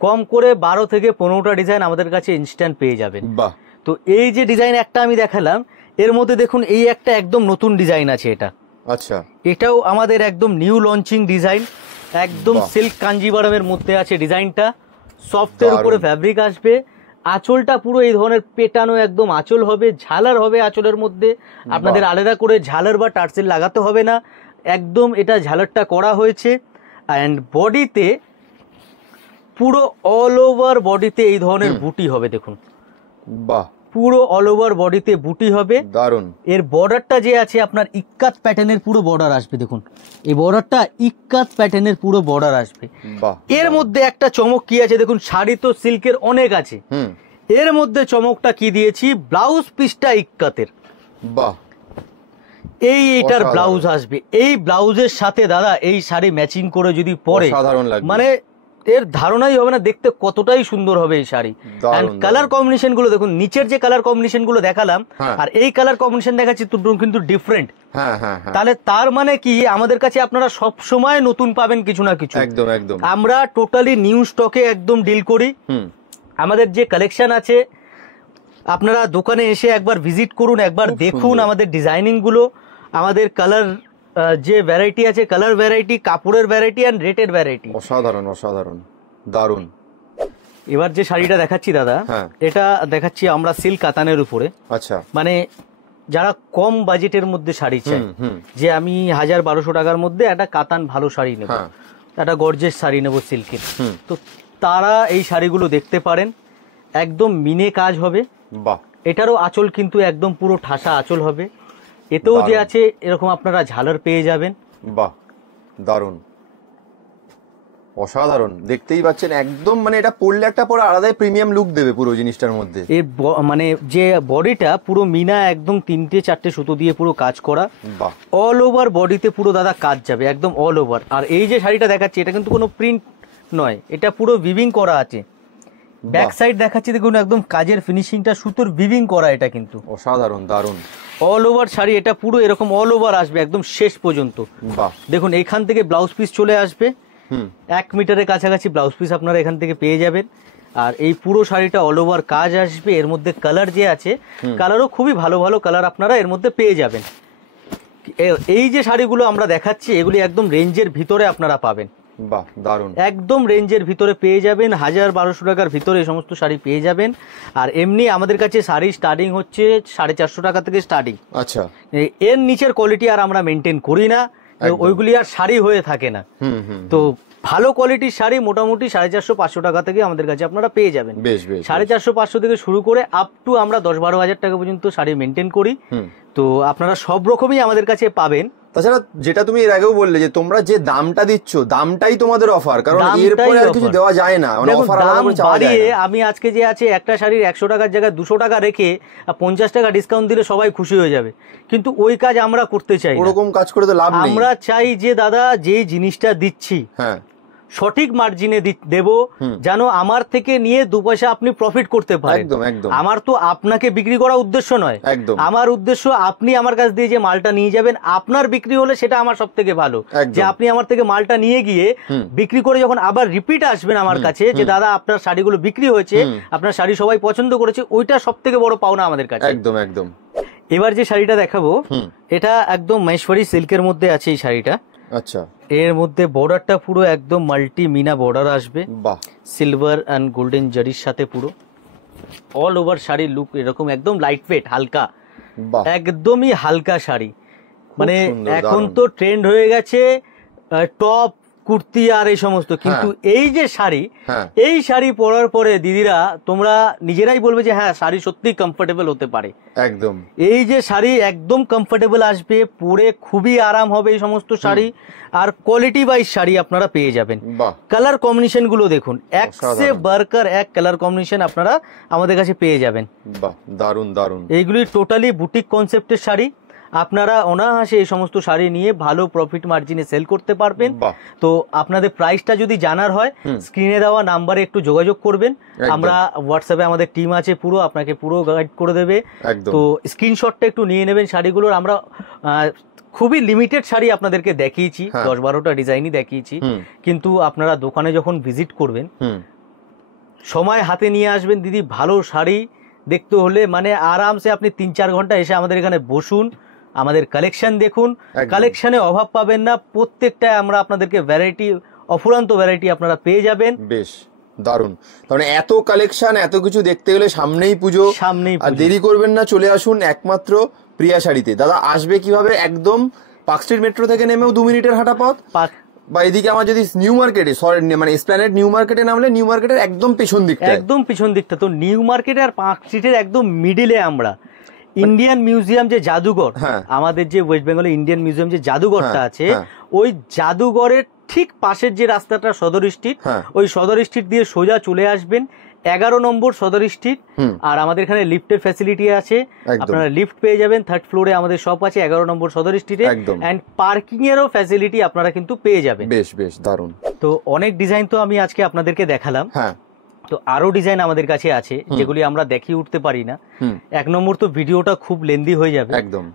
কম করে 12 থেকে 15টা ডিজাইন আমাদের কাছে ইনস্ট্যান্ট পেয়ে যাবেন। বাহ। তো এই যে ডিজাইন একটা আমি দেখালাম, এর মধ্যে দেখুন এই একটা একদম নতুন ডিজাইন আছে। এটা আচ্ছা, এটাও আমাদের একদম নিউ লঞ্চিং ডিজাইন, একদম সিল্ক কাঞ্জিভারমের মধ্যে আছে ডিজাইনটা। সফটের উপরে ফ্যাব্রিক আসবে, আঁচলটা পুরো এই ধরনের পেটানো একদম আঁচল হবে, ঝালার হবে আঁচলের মধ্যে। আপনাদের আলাদা করে ঝালার বা টার্সেল লাগাতে হবে না, একদম এটা ঝালারটা করা হয়েছে। অ্যান্ড বডিতে পুরো অল ওভার বডিতে এই ধরনের বুটি হবে, দেখুন। বাহ, পুরো অল ওভার বডিতে বুটি হবে, দারুন। এর বর্ডারটা যে আছে আপনার ইক্কাত প্যাটার্নের পুরো বর্ডার আসবে, দেখুন এই বর্ডারটা ইক্কাত প্যাটার্নের পুরো বর্ডার আসবে। এর মধ্যে একটা চমক কি আছে দেখুন, শাড়ি তো সিল্কের অনেক আছে, এর মধ্যে চমকটা কি দিয়েছি, ব্লাউজ পিসটা ইক্কাতের। বাহ, এইটার ব্লাউজ আসবে, এই ব্লাউজের সাথে দাদা এই শাড়ি ম্যাচিং করে যদি পরে, মানে এর ধারণাই হবে না দেখতে কতটাই সুন্দর হবে এই শাড়ি। কালার কম্বিনেশন গুলো দেখুন, নিচের যে কালার কম্বিনেশন গুলো দেখালাম আর এই কালার কম্বিনেশন দেখাচ্ছি কিন্তু ডিফারেন্ট। তাহলে তার মানে কি আমাদের কাছে আপনারা সব সময় নতুন পাবেন কিছু না কিছু। একদম একদম, আমরা টোটালি নিউ স্টকে একদম ডিল করি। আমাদের যে কালেকশন আছে আপনারা দোকানে এসে একবার ভিজিট করুন, একবার দেখুন আমাদের ডিজাইনিং গুলো, আমাদের কালার যে ভ্যারাইটি আছে, কালার ভ্যারাইটি, কাপড়ের ভ্যারাইটি এন্ড রেটের ভ্যারাইটি। অসাধারণ অসাধারণ, দারুন। এবার যে শাড়িটা দেখাচ্ছি দাদা, এটা দেখাচ্ছি আমরা সিল্ক কাতানের উপরে। আচ্ছা, মানে যারা কম বাজেটের মধ্যে শাড়ি চাই, যে আমি 1000-1200 টাকার মধ্যে একটা কাতান ভালো শাড়ি নেব, একটা গর্জেস শাড়ি নেব সিল্কের, তো তারা এই শাড়িগুলো দেখতে পারেন। একদম মিনে কাজ হবে, এটারও আঁচল কিন্তু একদম পুরো ঠাসা আঁচল হবে, এতেও যে আছে এরকম আপনারা ঝালার পেয়ে যাবেন। বাহ, দারুন, অসাধারণ, দেখতেই পাচ্ছেন একদম, মানে এটা পরলে একটা পরে আলাদাই প্রিমিয়াম লুক দেবে পুরো জিনিসটার মধ্যে। এর মানে যে বডিটা পুরো মিনা একদম 3-4টে সুতো দিয়ে পুরো কাজ করা, অল ওভার বডিতে পুরো দাদা কাজ যাবে একদম অল ওভার। আর এই যে শাড়িটা দেখাচ্ছি এটা কিন্তু কোনো প্রিন্ট নয়, এটা পুরো উইভিং করা আছে। ব্যাক সাইড দেখাচ্ছি দেখুন, একদম কাজের ফিনিশিংটা সুতোর উইভিং করা, এটা কিন্তু অসাধারণ, দারুন। অল ওভার শাড়ি, এটা পুরো এরকম অল ওভার আসবে একদম শেষ পর্যন্ত। দেখুন এখান থেকে ব্লাউজ পিস চলে আসবে, 1 মিটারের কাছাকাছি ব্লাউজ পিস আপনারা এখান থেকে পেয়ে যাবেন। আর এই পুরো শাড়িটা অল ওভার কাজ আসবে। এর মধ্যে কালার যে আছে, কালারও খুবই ভালো ভালো কালার আপনারা এর মধ্যে পেয়ে যাবেন। এই যে শাড়িগুলো আমরা দেখাচ্ছি এগুলি একদম রেঞ্জের ভিতরে আপনারা পাবেন। বাহ, দারুন, একদম রেঞ্জের ভিতরে পেয়ে যাবেন, 1000-1200 টাকার ভিতরে এই সমস্ত শাড়ি পেয়ে যাবেন। আর এমনি আমাদের কাছে শাড়ি স্টার্টিং হচ্ছে 450 টাকা থেকে স্টার্টিং। আচ্ছা, এর নিচের কোয়ালিটি আর আমরা মেনটেন করি না, ওইগুলি আর শাড়ি হয়ে থাকে না। তো ভালো কোয়ালিটির শাড়ি মোটামুটি 450-500 টাকা থেকে আমাদের কাছে আপনারা পেয়ে যাবেন। 450-500 থেকে শুরু করে আপ টু আমরা 10-12 হাজার টাকা পর্যন্ত শাড়ি মেনটেন করি। তো আপনারা সব রকমই আমাদের কাছে পাবেন। তাছাড়া যেটা তুমি এর আগেও বললে যে তোমরা যে দামটা দিচ্ছ, দামটাই তোমাদের অফার, কারণ এরপরে আর কিছু দেওয়া যায় না, মানে অফার আলাদা করে চাওয়া যায় না। আমি আজকে যে আছে একটা শাড়ির 100 টাকার জায়গায় 200 টাকা রেখে 50 টাকা ডিসকাউন্ট দিলে সবাই খুশি হয়ে যাবে, কিন্তু ওই কাজ আমরা করতে চাই না। ওরকম কাজ করে তো লাভ নেই। আমরা চাই যে দাদা যেই জিনিসটা দিচ্ছি সঠিক মার্জিনে দেব, যেন আমার থেকে নিয়ে 2 পয়সা আপনি প্রফিট করতে পারেন। একদম একদম, আমার তো আপনাকে বিক্রি করা উদ্দেশ্য নয়, একদম আমার উদ্দেশ্য আপনি আমার কাছ দিয়ে যে মালটা নিয়ে যাবেন, আপনার বিক্রি হলে সেটা আমার সব থেকে ভালো। যে আপনি আমার থেকে মালটা নিয়ে গিয়ে বিক্রি করে যখন আবার রিপিট আসবেন আমার কাছে যে দাদা আপনার শাড়িগুলো বিক্রি হয়েছে, আপনার শাড়ি সবাই পছন্দ করেছে, ওইটা সব থেকে বড় পাওনা আমাদের কাছে। একদম একদম। এবার যে শাড়িটা দেখাবো এটা একদম মহেশ্বরী সিল্কের মধ্যে আছে এই শাড়িটা। আচ্ছা, এর মধ্যে বর্ডারটা পুরো একদম মাল্টি মিনা বর্ডার আসবে, সিলভার এন্ড গোল্ডেন জারির সাথে পুরো অল ওভার শাড়ির লুক এরকম একদম লাইট ওয়েট, হালকা, একদমই হালকা শাড়ি। মানে এখন তো ট্রেন্ড হয়ে গেছে টপ কুর্তি আর এই সমস্ত, কিন্তু এই যে শাড়ি, এই শাড়ি পরার পরে দিদিরা তোমরা নিজেরাই বলবে যে হ্যাঁ শাড়ি সত্যি কমফোর্টেবল হতে পারে। একদম এই যে শাড়ি একদম কমফোর্টেবল আসবে, পরে খুবই আরাম হবে এই সমস্ত শাড়ি, আর কোয়ালিটি ওয়াইজ শাড়ি আপনারা পেয়ে যাবেন। কালার কম্বিনেশন গুলো দেখুন, এক সে বারকার এক কালার কম্বিনেশন আপনারা আমাদের কাছে পেয়ে যাবেন। বাহ, দারুন দারুন। এইগুলি টোটালি বুটিক কনসেপ্টের শাড়ি, আপনারা অনায়াসে এই সমস্ত শাড়ি নিয়ে ভালো প্রফিট মার্জিনে সেল করতে পারবেন। তো আপনাদের প্রাইসটা যদি জানার হয় স্ক্রিনে দেওয়া নাম্বারে একটু যোগাযোগ করবেন, আমরা হোয়াটসঅ্যাপে আমাদের টিম আছে পুরো, আপনাকে পুরো গাইড করে দেবে। তো স্ক্রিনশটটা একটু নিয়ে নেবেন শাড়িগুলোর। আমরা খুবই লিমিটেড শাড়ি আপনাদেরকে দেখিয়েছি, 10-12টা ডিজাইনই দেখিয়েছি, কিন্তু আপনারা দোকানে যখন ভিজিট করবেন সময় হাতে নিয়ে আসবেন দিদি। ভালো শাড়ি দেখতে হলে মানে আরামসে আপনি 3-4 ঘন্টা এসে আমাদের এখানে বসুন, আমাদের কালেকশন দেখুন, কালেকশনে অভাব পাবেন না। প্রত্যেকটা আমরা আপনাদেরকে ভ্যারাইটি, অফুরন্ত ভ্যারাইটি আপনারা পেয়ে যাবেন। বেশ দারুন, মানে এত কালেকশন, এত কিছু দেখতে গেলে সামনেই পুজো, আর দেরি করবেন না, চলে আসুন একমাত্র প্রিয়া শাড়িতে। দাদা আসবে কিভাবে? একদম পার্ক স্ট্রিট মেট্রো থেকে নেমেও 2 মিনিটের হাঁটা পথ, বা এদিকে আমার যদি নিউ মার্কেটে, মানে এসপ্ল্যানেড নিউ মার্কেটে নামলে নিউ মার্কেটের একদম পেছন দিকটা, একদম পিছন দিকটা। তো নিউ মার্কেট আর পার্ক স্ট্রিটের একদম মিডিলে আমরা ইন্ডিয়ান মিউজিয়াম যে জাদুঘর, আমাদের যে ওয়েস্ট বেঙ্গলে ইন্ডিয়ান মিউজিয়াম যে জাদুঘরটা আছে, ওই জাদুঘরের ঠিক পাশের যে রাস্তাটা সদর স্ট্রিট, ওই সদর স্ট্রিট দিয়ে সোজা চলে আসবেন 11 নম্বর সদর স্ট্রিট। আর আমাদের এখানে লিফটের ফ্যাসিলিটি আছে, আপনারা লিফট পেয়ে যাবেন। 3rd ফ্লোরে আমাদের শপ আছে 11 নম্বর সদর স্ট্রিটে, এন্ড পার্কিং এরও ফ্যাসিলিটি আপনারা কিন্তু পেয়ে যাবেন। বেশ বেশ দারুন। তো অনেক ডিজাইন তো আমি আজকে আপনাদেরকে দেখালাম, তো আরো ডিজাইন আমাদের কাছে আছে যেগুলি আমরা দেখিয়ে উঠতে পারি না। 1 নম্বর তো ভিডিওটা খুব লেন্দি হয়ে যাবে,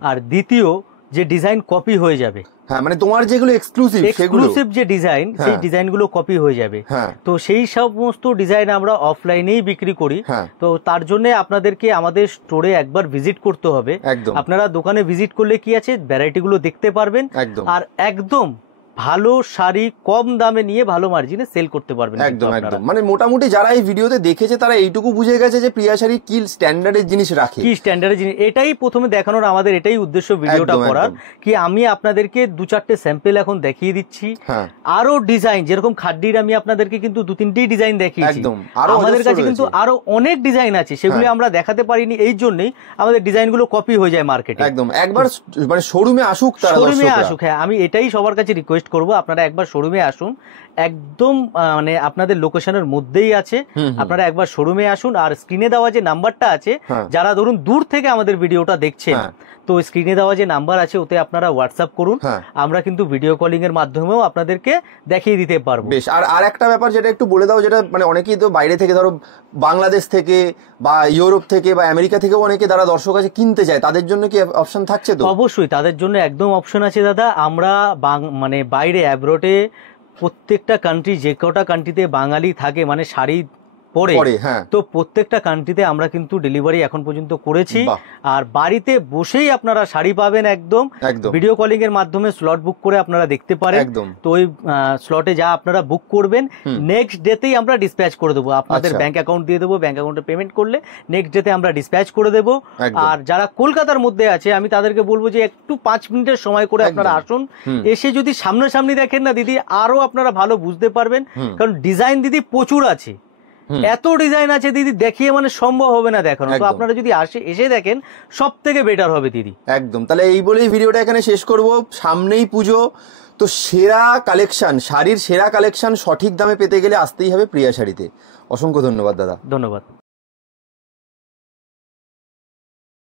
আর দ্বিতীয় যে ডিজাইন কপি হয়ে যাবে, মানে তোমার যেগুলো এক্সক্লুসিভ যে ডিজাইন, সেই ডিজাইনগুলো কপি হয়ে যাবে। তো সেই সমস্ত ডিজাইন আমরা অফলাইনেই বিক্রি করি। তো তার জন্য আপনাদেরকে আমাদের স্টোরে একবার ভিজিট করতে হবে। আপনারা দোকানে ভিজিট করলে কি আছে ভ্যারাইটি গুলো দেখতে পারবেন, আর একদম ভালো শাড়ি কম দামে নিয়ে ভালো মার্জিনে সেল করতে পারবেন। একদম একদম, মানে মোটামুটি যারা এই ভিডিওতে দেখেছে তারা এইটুকু বুঝে গেছে যে প্রিয়া শাড়ি কি স্ট্যান্ডার্ডের জিনিস রাখে, কি স্ট্যান্ডার্ডের জিনিস। এটাই প্রথমে দেখানোর আমাদের এটাই উদ্দেশ্য ভিডিওটা করার, কি আমি আপনাদেরকে 2-4টে স্যাম্পল এখন দেখিয়ে দিচ্ছি। আরো ডিজাইন যেরকম খাড্ডির আমি আপনাদেরকে কিন্তু 2-3টি ডিজাইন দেখিয়েছি, আমাদের কাছে কিন্তু আরো অনেক ডিজাইন আছে, সেগুলো আমরা দেখাতে পারিনি এই জন্যই আমাদের ডিজাইনগুলো কপি হয়ে যায় মার্কেটে। একদম, একবার মানে শোরুমে আসুক, শোরুমে আসুক। হ্যাঁ, আমি এটাই সবার কাছে রিকোয়েস্ট করব, আপনারা একবার শোরুমে আসুন। একদম মানে আপনাদের লোকেশনের মধ্যেই আছে, আপনারা একবার শোরুমে আসুন। আর স্ক্রিনে দেওয়া যে নাম্বারটা আছে, যারা ধরুন দূর থেকে আমাদের ভিডিওটা দেখছেন, তো স্ক্রিনে দেওয়া যে নাম্বার আছে ওতে আপনারা হোয়াটসঅ্যাপ করুন, আমরা কিন্তু ভিডিও কলিং এর মাধ্যমেও আপনাদেরকে দেখিয়ে দিতে পারবো। বেশ, আর একটা ব্যাপার যেটা একটু বলে দাও, যেটা মানে অনেকেই তো বাইরে থেকে, ধরো বাংলাদেশ থেকে বা ইউরোপ থেকে বা আমেরিকা থেকেও অনেকে যারা দর্শক আছে কিনতে চায়, তাদের জন্য কি অপশন থাকছে? তো অবশ্যই তাদের জন্য একদম অপশন আছে দাদা। আমরা মানে বাইরে অ্যাব্রোডে প্রত্যেকটা কান্ট্রি, যে কটা কান্ট্রিতে বাঙালি থাকে মানে শাড়ি পরে, তো প্রত্যেকটা কান্ট্রিতে আমরা কিন্তু ডেলিভারি এখন পর্যন্ত করেছি। আর বাড়িতে বসেই আপনারা শাড়ি পাবেন একদম। ভিডিও কলিং এর মাধ্যমে স্লট বুক করে আপনারা দেখতে পারেন। তো ওই স্লটে যা আপনারা বুক করবেন, নেক্সট ডেতেই আমরা ডিসপ্যাচ করে দেবো। আপনাদের ব্যাংক অ্যাকাউন্ট দিয়ে দেবো, ব্যাংক অ্যাকাউন্টে পেমেন্ট করলে নেক্সট ডেতে আমরা ডিসপ্যাচ করে দেবো। আর যারা কলকাতার মধ্যে আছে আমি তাদেরকে বলবো যে একটু 5 মিনিটের সময় করে আপনারা আসুন, এসে যদি সামনাসামনি দেখেন না দিদি, আরো আপনারা ভালো বুঝতে পারবেন। কারণ ডিজাইন দিদি প্রচুর আছে, এত ডিজাইন আছে দিদি, দেখিয়ে মানে সম্ভব হবে না দেখানো। তো আপনারা যদি এসে দেখেন সব থেকে বেটার হবে দিদি। একদম, তাহলে এই বলেই ভিডিওটা এখানে শেষ করব। সামনেই পুজো, তো সেরা কালেকশন, শাড়ির সেরা কালেকশন সঠিক দামে পেতে গেলে আসতেই হবে প্রিয়া শাড়িতে। অসংখ্য ধন্যবাদ দাদা। ধন্যবাদ।